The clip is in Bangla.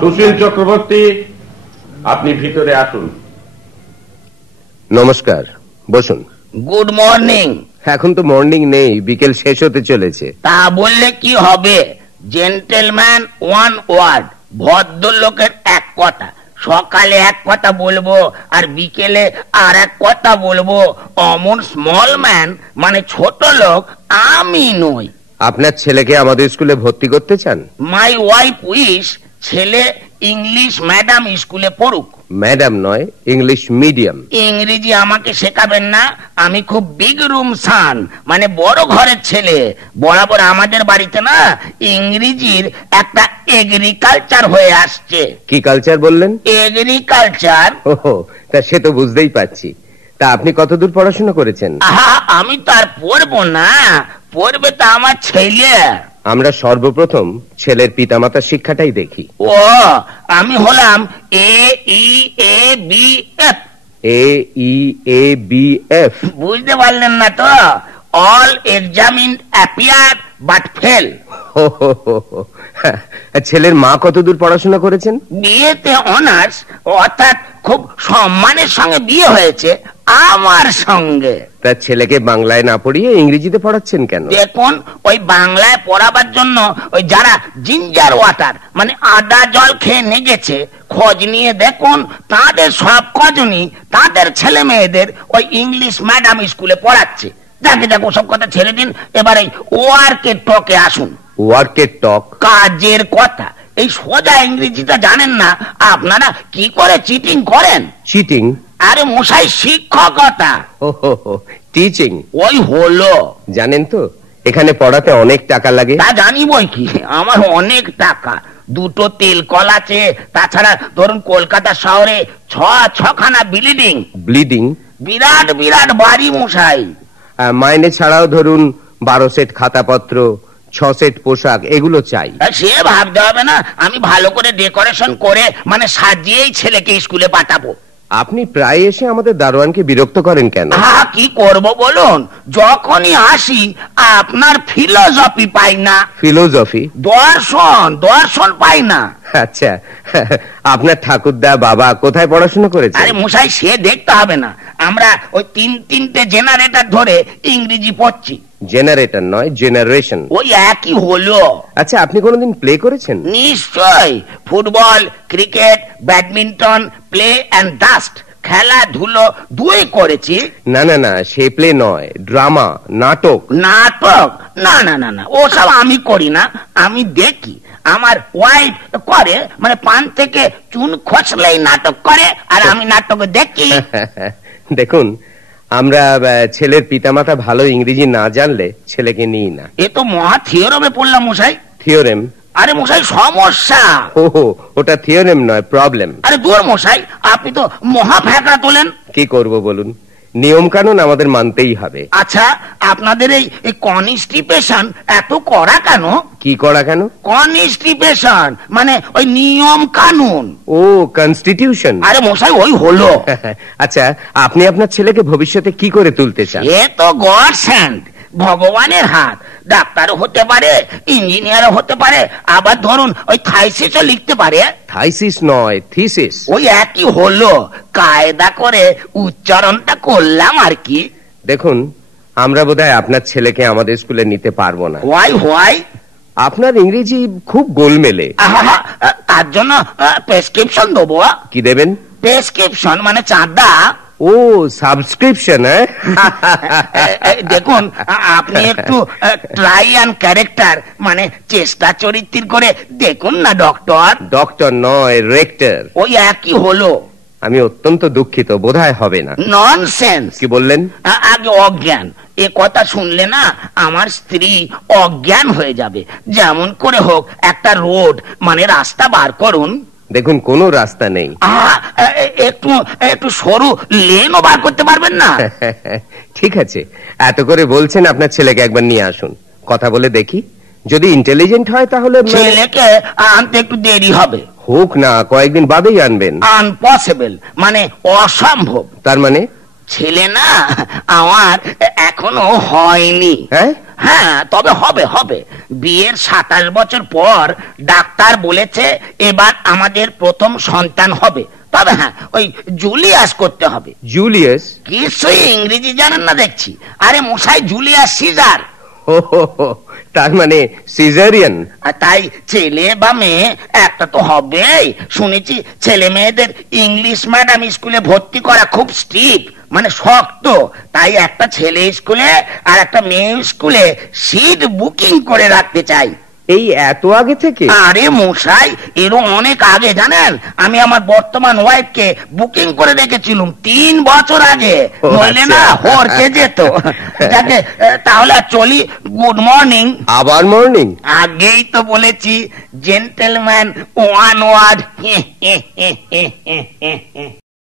সুশীল চক্রবর্তী, আপনি ভিতরে আসুন। নমস্কার, বসুন। Good morning. এখন তো মর্নিং নেই, বিকেল শেষ হতে চলেছে। তা বললে কি হবে? জেন্টেলম্যান ওয়ান ওয়ার্ড, ভদ্রলোকের এক কথা। সকালে এক কথা বলবো আর বিকেলে আর এক কথা বলবো। অমন স্মল ম্যান মানে ছোট লোক আমি নই। আপনার ছেলেকে আমাদের স্কুলে ভর্তি করতে চান? মাই ওয়াইফ উইশ ছেলে ইংলিশ ম্যাডাম স্কুলে পড়ুক। ম্যাডাম নয়, ইংলিশ মিডিয়াম। ইংরেজি আমাকে শেখাবেন না, আমি খুব বিগ রুম সান, মানে বড় ঘরের ছেলে। বরাবর আমাদের বাড়িতে না ইংরেজির একটা এগ্রিকালচার হয়ে আসছে। কি কালচার বললেন? এগ্রিকালচার। ওহো, তা সে তো বুঝতেই পারছি। তা আপনি কতদূর পড়াশোনা করেছেন? আমি তো আর পড়বো না, পড়বে তো আমার ছেলে। আমরা সর্বপ্রথম ছেলের পিতামাতার শিক্ষাটাই দেখি। ও, আমি হলাম AEABF। বুঝতে পারলেন না তো? All examined appear but fail. ছেলের মা কতদূর পড়াশোনা করেছেন? বিয়েতে অনার্স, অর্থাৎ খুব সম্মানের সঙ্গে বিয়ে হয়েছে আমার সঙ্গে। তার ছেলেকে বাংলায় না পড়িয়ে ইংরেজিতে পড়াচ্ছেন কেন? দেখুন, ওই বাংলায় পড়াবার জন্য ওই যারা জিঞ্জার ওয়াটার মানে আদা জল খেয়ে নেগেছে, খোঁজ নিয়ে দেখুন তাদের সব খোঁজনি তাদের ছেলে মেয়েদের ওই ইংলিশ ম্যাডাম স্কুলে পড়াচ্ছে। যাকে যাক সব কথা ছেড়ে দিন, এবার এই ওয়ার্কের টকে আসুন। ওয়ার্কের টক? কাজের কথা। এই সোজা ইংরেজিটা জানেন না, আপনারা কি করে চিটিং করেন? চিটিং? আরে মশাই, শিক্ষকতা। টিচিং? ওই হলো। জানেন তো এখানে পড়াতে অনেক টাকা লাগে? তা জানি বই কি, আমার অনেক টাকা। দুটো তেল কল আছে, তাছাড়া ধরুন কলকাতা শহরে ছখানা বিল্ডিং। ব্লিডিং? বিরাট বিরাট বাড়ি মশাই। মাইনে ছাড়াও ধরুন 12 সেট খাতাপত্র, 6 সেট পোশাক, এগুলো চাই। সে ভাবতে হবে না, আমি ভালো করে ডেকোরেশন করে মানে সাজিয়েই ছেলেকে স্কুলে পাঠাবো। আপনি প্রায় এসে আমাদের দারোয়ানকে বিরক্ত করেন কেন? কি করব বলুন, যখনই আসি আপনার ফিলোসফি পাই না। ফিলোসফি? দর্শন পাই না। আচ্ছা, আপনার ঠাকুরদা বাবা কোথায় পড়াশোনা করেছে? আরে মশাই, সে দেখতে হবে না, আমরা ওই তিনটে জেনারেটর ধরে ইংরেজি পড়ছি। জেনারেটর নয়, জেনারেশন। ওই একই হলো। আচ্ছা, আপনি কোনোদিন প্লে করেছেন? নিশ্চয়, football, cricket, badminton, play and dust, খেলাধুলো দুই করেছি। না না না, সে প্লে নয়, ড্রামা, নাটক। নাটক? না না না না, ওসব আমি করি না, আমি দেখি। আমার ওয়াইফ করে, মানে পান থেকে চুন খসলেই নাটক করে, আর আমি নাটক দেখি। দেখুন, আমরা ছেলের পিতামাতা ভালো ইংরেজি না জানলে ছেলেকে নিই না। এ তো মহা থিওরেমে পড়লাম মশাই। থিওরেম? আরে মশাই, সমস্যা। ওটা থিওরেম নয়, প্রবলেম। আরে দূর মশাই, আপনি তো মহা ফ্যাকড়া তোলেন। কি করব বলুন, নিয়ম কানুন আমাদের মানতেই হবে। আচ্ছা, আপনাদের এই কনস্টিপেশন এত কড়া কেন? কি কড়া কেন? কনস্টিপেশন মানে ওই নিয়ম কানুন। ও, কনস্টিটিউশন। আরে মশাই, ওই হলো। আচ্ছা, আপনি আপনার ছেলেকে ভবিষ্যতে কি করে তুলতে চান? এ তো গডস হ্যান্ড, ভগবানের হাত। ডাক্তারও হতে পারে, ইঞ্জিনিয়ারও হতে পারে, আবার ধরুন ওই থাইসিসও লিখতে পারে। থাইসিস নয়, থিসিস। ওই একই হলো, কায়দা করে উচ্চারণটা করলাম আর কি। দেখুন, আমরা বোধহয় আপনার ছেলেকে আমাদের স্কুলে নিতে পারবো না। হোয়াই? আপনার ইংরেজি খুব গোলমেলে। তার জন্য প্রেসক্রিপশন দেবো। কি দেবেন? প্রেসক্রিপশন মানে চাঁদা। ও, সাবস্ক্রিপশন। দেখুন, আপনি একটু ট্রাই অ্যান্ড ক্যারেক্টার মানে চেষ্টা চরিত্র করে দেখুন না ডক্টর। ডক্টর নয়, রেক্টর। ওই একই হলো। আমি অত্যন্ত দুঃখিত, বোধহয় হবে না। ননসেন্স। কি বললেন? আগে অজ্ঞান। এ কথা শুনলে না আমার স্ত্রী অজ্ঞান হয়ে যাবে। যেমন করে হোক একটা রোড মানে রাস্তা বার করুন। দেখুন, কোনো রাস্তা নেই। একটু সরু লেনও বার করতে পারবেন না? ঠিক আছে, এত করে বলছেন, আপনার ছেলেকে একবার নিয়ে আসুন, কথা বলে দেখি। যদি ইন্টেলিজেন্ট হয় তাহলে। ছেলেকে আনতে একটু দেরি হবে। হোক না, কয়েকদিন বাদেই আনবেন। আনপসিবল মানে অসম্ভব। তার মানে? ছেলে না আমার এখনো হয়নি। হ্যাঁ, তবে হবে হবে। বিয়ের 27 বছর পর ডাক্তার বলেছে এবার আমাদের প্রথম সন্তান হবে। তবে হ্যাঁ, ওই জুলিয়াস করতে হবে। জুলিয়াস? কিছুই ইংরেজি জানেন না দেখছি। আরে মশাই, জুলিয়াস সিজার। তার মানে সিজারিয়ান। তাই ছেলে বা মেয়ে একটা তো হবেই। শুনেছি ছেলে মেয়েদের ইংলিশ ম্যাডাম স্কুলে ভর্তি করা খুব স্ট্রিক্ট, মানে শক্ত। তাই একটা ছেলে স্কুলে আর একটা মেয়ে স্কুলে সিট বুকিং করে রাখতে চাই। এই এত আগে থেকে? আরে মশাই, এরও অনেক আগে জানেন। আমি আমার বর্তমান ওয়াইফকে বুকিং করে রেখেছিলাম 3 বছর আগে, নইলে না হরকে যেত। যাকে তাহলে চলি। Good morning. আবার মর্নিং? আগেই তো বলেছি জেন্টলম্যান ওয়ান ওয়ার্ড।